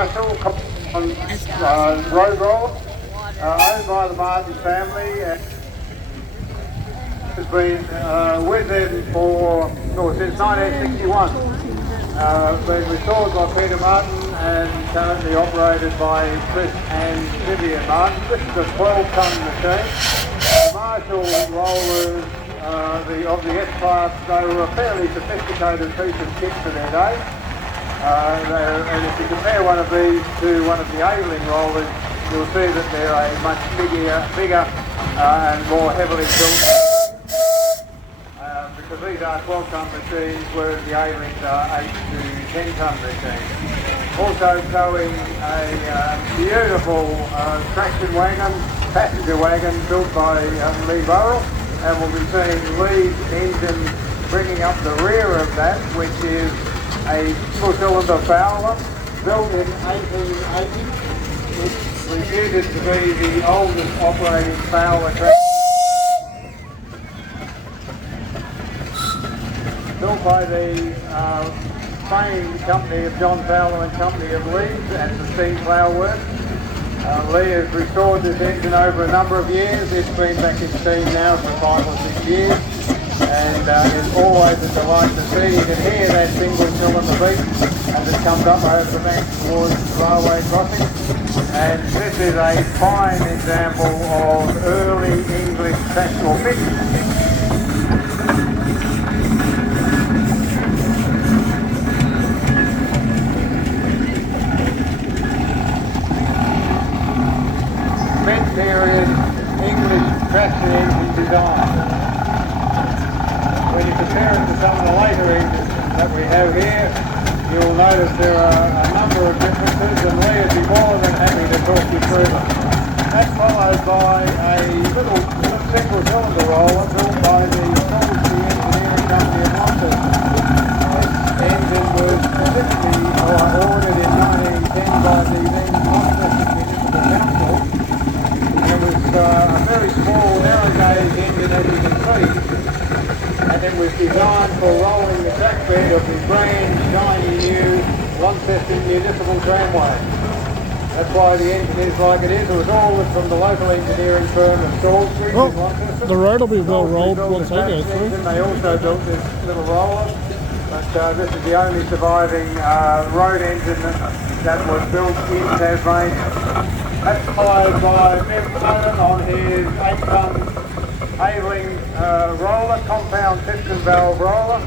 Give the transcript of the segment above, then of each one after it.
Marshall on road roller, owned by the Martin family, and has been with them since 1961. Been restored by Peter Martin and currently operated by Chris and Vivian Martin. This is a 12-ton machine. The Marshall rollers of the S-Class, they were a fairly sophisticated piece of kit for their day. And if you compare one of these to one of the Ailing rollers, you'll see that they're a much bigger and more heavily built, because these are 12-ton machines, whereas the Ailings are 8 to 10-ton machines. Also showing a beautiful traction wagon, passenger wagon built by Lee Burrell, and we'll be seeing Lee's engine bringing up the rear of that, which is a single-cylinder Fowler built in 1880. It's reputed to be the oldest operating Fowler track. Built by the famed company of John Fowler and Company of Leeds and the Steam Plough Works. Lee has restored this engine over a number of years. It's been back in steam now for 5 or 6 years, and it's always a delight to see. You can hear that single cylinder beat as it comes up over the bank towards railway crossing. And this is a fine example of early English tractor fitting. Mid-period English traction engine design. When you compare it to some of the later engines that we have here, you'll notice there are a number of differences, and Lee would be more than happy to talk you through them. That's followed by a little single cylinder roller built by the Salisbury Engineering Company of London. This engine was specifically ordered in 1910 by the then Manchester Municipal Council. It was a very small, narrow gauge engine, as you can see, and it was designed for rolling the track bed of the brand shiny new Launceston Municipal Tramway. That's why the engine is like it is. It was ordered from the local engineering firm of Salisbury in Launceston. The road will be well rolled once I go through. They also built this little roller, but this is the only surviving road engine that was built in Tasmania. That's followed by Viv Snowden on his 8-ton Ailing roller, compound piston valve roller.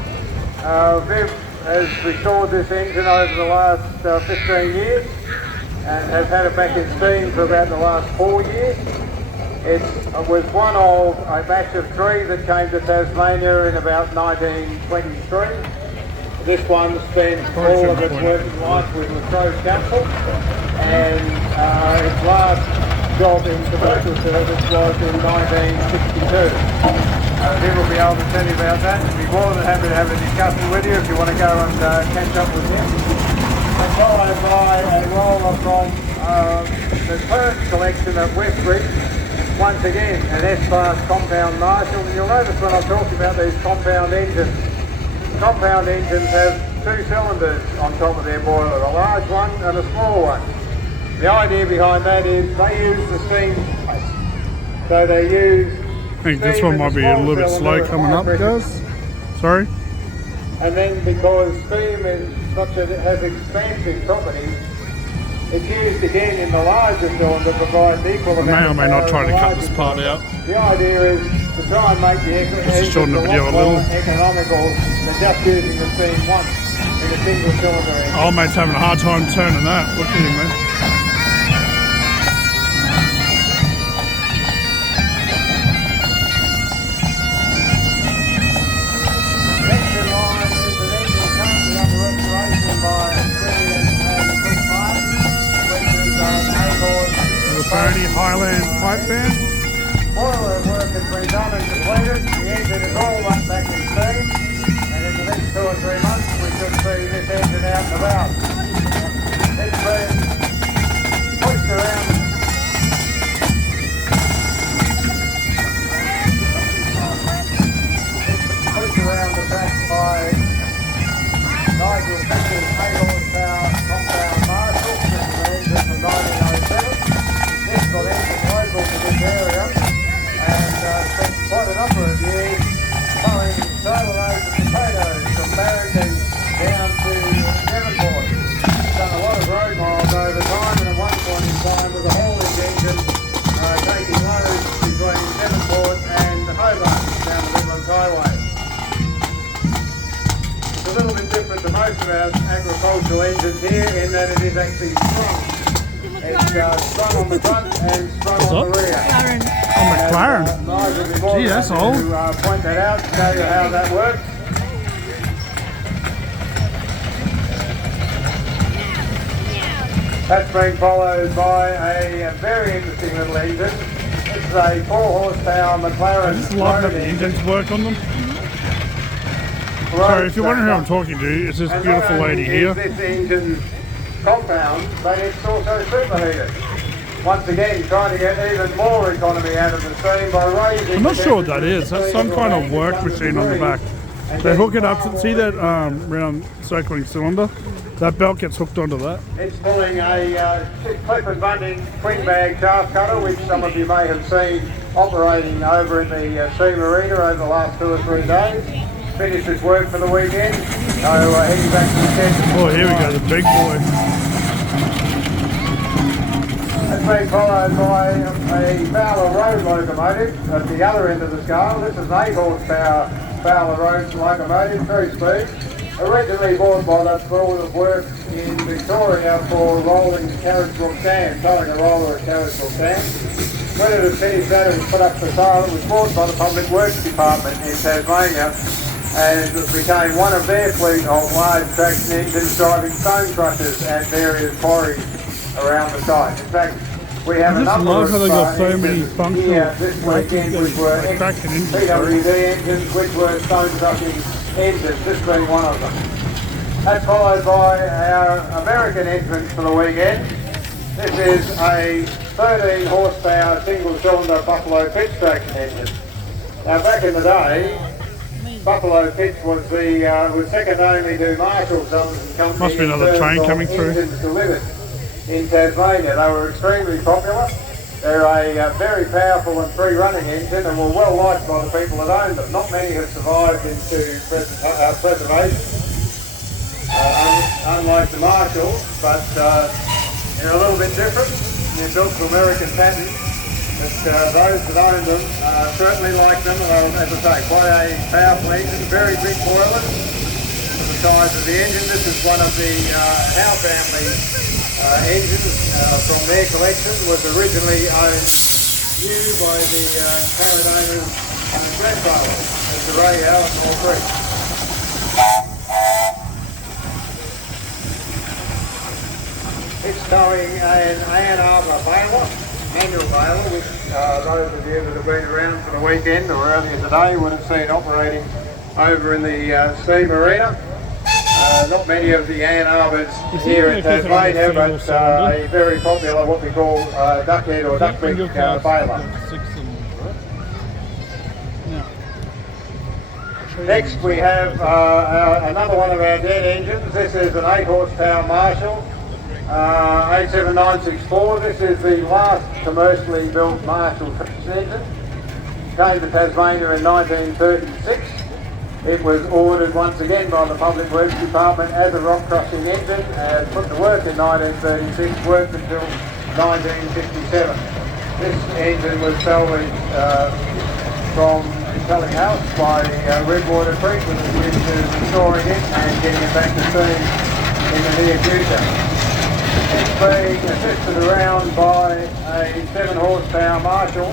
Viv has restored this engine over the last 15 years and has had it back in steam for about the last 4 years. It was one of a batch of 3 that came to Tasmania in about 1923. This one spent all of its working life with La Trobe Council, and its last job in commercial service was in 1962. He will be able to tell you about that. He'll be more than happy to have a discussion with you if you want to go and catch up with him. And followed by a roller from the third collection at Westbury. Once again, an S-Class compound Marshall. And you'll notice when I talk about these compound engines have 2 cylinders on top of their boiler, a large one and a small one. The idea behind that is they use the steam space. So they use I think this one might be a little bit slow coming up, guys. Sorry. And then because steam is such that it has expansive properties, it's used again in the larger cylinder to provide equal amount. I may or may not try to cut this part out. The idea is to try and make the engine a lot more economical than just using the steam once in a single cylinder engine. Oh, mate's having a hard time turning that. Look at him, man. Next in line is an engine currently under restoration by Vivian and Chris Martin, which is The Barony Highland Pipe Band. boiler work has been done and completed. The engine is all right back in steam, and in the next 2 or 3 months we should see this engine out and about. It's been pushed around. Pushed around the track by Nigel Fisher's 8 horsepower compound Marshall. our agricultural engines here in that it is actually sprung. It's sprung on the front and sprung on the rear. McLaren. Nigel will be more Gee, than that's happy old. to point that out, show you how that works. That's been followed by a very interesting little engine. This is a 4 horsepower McLaren. I just love that road the engine. engines work on them. Road Sorry, if you're wondering who I'm tractor. talking to, it's this And beautiful not only lady here. is this engine compound, but it's also superheated. Once again, trying to get even more economy out of the steam by raising. I'm not the sure what that temperature is. That's to some kind of 800 work machine on the back. and They then hook it up far to, see more. that round circling cylinder? That belt gets hooked onto that. It's pulling a Clifford Bunting twin bag shaft cutter, which some of you may have seen operating over in the Sea Marina over the last 2 or 3 days. Finished his work for the weekend, so heading back to the shed. Oh, here we go, the big boy. That's been followed by a Fowler Road locomotive at the other end of the scale. This is an 8 horsepower Fowler Road locomotive, 3 speed. Originally bought by the Board of Works in Victoria for rolling carriageway sand, towing a roller of carriageway sand. When it had finished that, it was put up for sale. It was bought by the Public Works Department in Tasmania and it became one of their fleet of large traction engines driving stone crushers at various quarries around the site. In fact, we have I a just number love of how they got so many engines functional here this weekend which were traction engines, sorry. PWD engines which were stone crushing engines, this being one of them. That's followed by our American entrance for the weekend. This is a 13 horsepower single cylinder Buffalo pitch traction engine. Now back in the day, Buffalo pitch was second only to Marshall Sons and Company. Must be another in terms train of coming through. engines delivered in Tasmania. They were extremely popular. They're a very powerful and free-running engine and were well liked by the people that owned them. Not many have survived into preservation, unlike the Marshalls, but they're a little bit different. They're built to American pattern, but those that own them certainly like them. As I say, quite a powerful engine, very big boilers for the size of the engine. This is one of the Howe family engines from their collection. Was originally owned new by the current owner's grandfather, Mr. Ray Howe at North Creek. It's towing an Ann Arbor baler, annual baler, which those of you that have been around for the weekend or earlier today would have seen operating over in the Sea Marina. Not many of the Ann Arbors here in Tasmania, but a very popular what we call duckhead or duckbeak baler. Next we have another one of our dead engines. This is an 8 horsepower Marshall 87964. This is the last commercially built Marshall traction engine. Came to Tasmania in 1936. It was ordered once again by the Public Works Department as a rock crushing engine and put to work in 1936, worked until 1957. This engine was salvaged from Telling House by Redwater Creek with a view to restoring it and getting it back to steam in the near future. It's being assisted around by a 7 horsepower Marshall.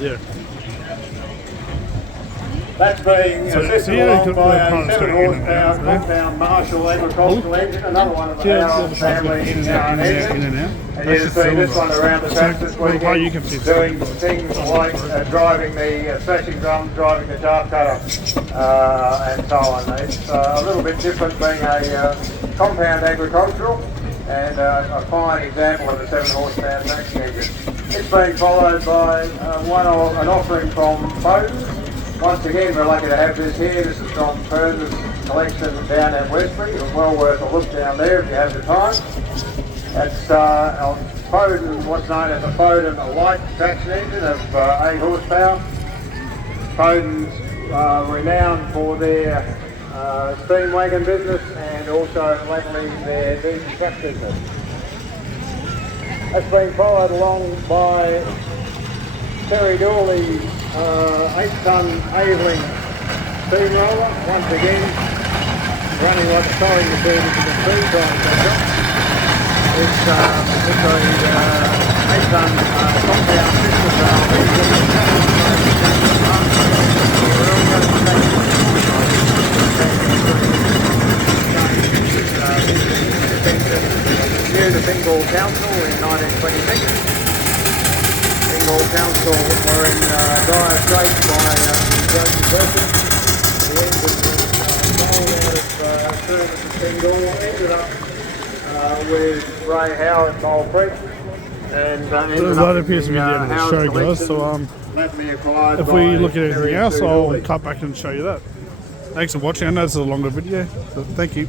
Yeah. That's being assisted see how along by they a put 7 it in and horsepower out there? compound Marshall agricultural engine, another one of the Howe family engines. And you can see this one around the track this weekend, doing things like driving the threshing drum, driving the shaft cutter, and so on. It's a little bit different being a compound agricultural and a fine example of a 7 horsepower traction engine. It's being followed by an offering from Bowden. Once again, we're lucky to have this here. This is from Perth's collection down at Westbury. It's well worth a look down there if you have the time. That's on Bowden, what's known as a Bowden light traction engine of 8 horsepower. Bowden's renowned for their steam wagon business and also lately their diesel cap business. That's been followed along by Terry Dooley's 8-ton Aveling steamroller, once again running like a sewing machine, as you can see, trying to catch up. It's a 8-ton compound system valve new to Bengal Council in 1926. Bengal Council were in dire straits by the Great Depression. The engine was sold out of Services Bengal, ended up with Ray Howard Mole Creek, and That appears to be the end of the show, guys. So if we look at anything else, I'll cut back and show you that. Thanks for watching. I know it's a longer video, so thank you.